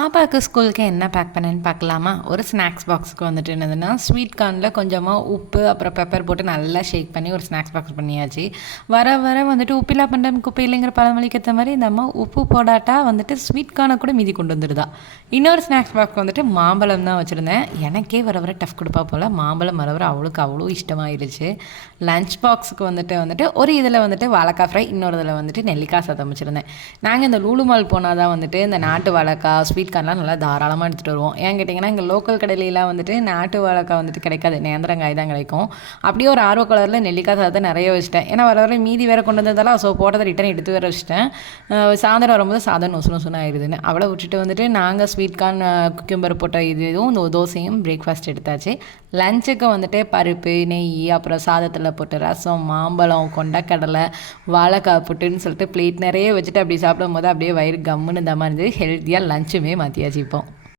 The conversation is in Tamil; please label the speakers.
Speaker 1: பாப்பாவுக்கு ஸ்கூலுக்கு என்ன பேக் பண்ணேன்னு பார்க்கலாமா ஒரு ஸ்நாக்ஸ் பாக்ஸுக்கு வந்துட்டு என்னதுன்னா ஸ்வீட் கார்னில் கொஞ்சமாக உப்பு அப்புறம் பெப்பர் போட்டு நல்லா ஷேக் பண்ணி ஒரு ஸ்நாக்ஸ் பாக்ஸ் பண்ணியாச்சு வர வர வந்துட்டு உப்பிலா பண்டம் குப்பை இல்லைங்கிற பழமொழிக்கு ஏற்ற மாதிரி இந்த அம்மா உப்பு போடாட்டா வந்துட்டு ஸ்வீட் கார்னை கூட மீதி கொண்டு வந்துடுதா இன்னொரு ஸ்நாக்ஸ் பாக்ஸ் வந்துட்டு மாம்பழம் தான் வச்சுருந்தேன் எனக்கே வர வர டஃப் கொடுப்பா போல் மாம்பழம் வர வர அவளுக்கு அவ்வளோ இஷ்டமாயிருச்சு லஞ்ச் பாக்ஸுக்கு வந்துட்டு வந்துட்டு ஒரு இதில் வந்துட்டு வாழைக்காய் ஃப்ரை இன்னொரு இதில் வந்துட்டு நெல்லிக்காய் சாதம் வச்சுருந்தேன் நாங்கள் இந்த லூலு மால் போனால் தான் வந்துட்டு இந்த நாட்டு வாழைக்காய் ஸ்வீட் கார்ன்லாம் நல்லா தாராளமாக எடுத்துகிட்டு வருவோம். ஏன் கேட்டிங்கன்னா இங்கே லோக்கல் கடையிலலாம் வந்துட்டு நாட்டு வாழைக்காய் வந்துட்டு கிடைக்காது. நேந்திரங்காய் தான் கிடைக்கும். அப்படியே ஒரு ஆர்வ கலரில் நெல்லிக்காய் சாதத்தை நிறைய வச்சுட்டேன். ஏன்னா வர வர மீதி வேறு கொண்டு வந்ததால ஸோ போட்டதை ரிட்டன் எடுத்து வர வச்சுட்டேன். சாயந்தரம் வரும்போது சாதம் நொசு நொசுன்னு ஆயிடுதுன்னு அவளை விட்டுட்டு வந்துட்டு நாங்கள் ஸ்வீட் கார்ன் குக்கிம்பர் போட்ட இது இதுவும் இந்த தோசையும் பிரேக்ஃபாஸ்ட் எடுத்தாச்சு. லஞ்சுக்கு வந்துட்டு பருப்பு நெய் அப்புறம் சாதத்தில் போட்டு ரசம் மாம்பழம் கொண்டக்கடலை வாழைக்காய் புட்டுன்னு சொல்லிட்டு பிளேட் நிறைய வச்சுட்டு அப்படி சாப்பிடும் போது அப்படியே வயிறு கம்முன்னு இந்த மாதிரி இருந்தது. ஹெல்த்தியாக லஞ்சுமே மாற்றியாச்சு இப்போ.